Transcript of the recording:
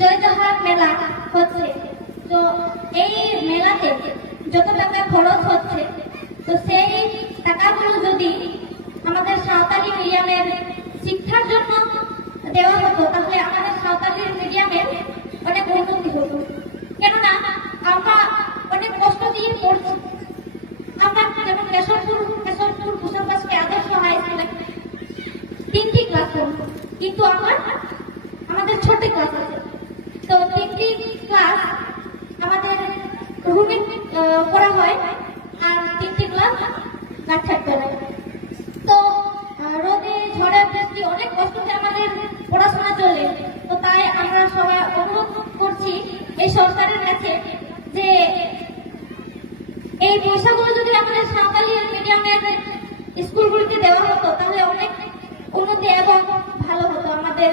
জয়জহার মেলা হচ্ছে। তো এই মেলাতে যত টাকা খরচ হচ্ছে, তো সেই টাকাগুলো যদি আমাদের সাঁওতালি মিডিয়ামের শিক্ষার জন্য দেওয়া হতো, তাহলে আমাদের সাঁওতালি মিডিয়ামের অনেক উন্নতি হতো। কেননা আমরা অনেক কষ্ট দিয়ে পড়ছি। আমরা যেমন কেশবপুর কুশলদাসকে আদর্শ হাই স্কুলে 3টি ক্লাস পড়ি, কিন্তু আমাদের 6টি ক্লাস আছে। তো 3টি ক্লাস আমাদের রুমে করা হয়, আর 3টি ক্লাস গাছের বেলায়। তো রোদে ঝড়ে বৃষ্টি অনেক কষ্টতে আমাদের পড়াশোনা চলে। তো তাই আমরা সবাই অনুরোধ করছি এই সরকারের কাছে যে এই পয়সাগুলো যদি আমাদের সাঁওতালি মিডিয়ামের স্কুলগুলিতে দেওয়া হতো, তাহলে অনেক উন্নতি এবং ভালো হতো আমাদের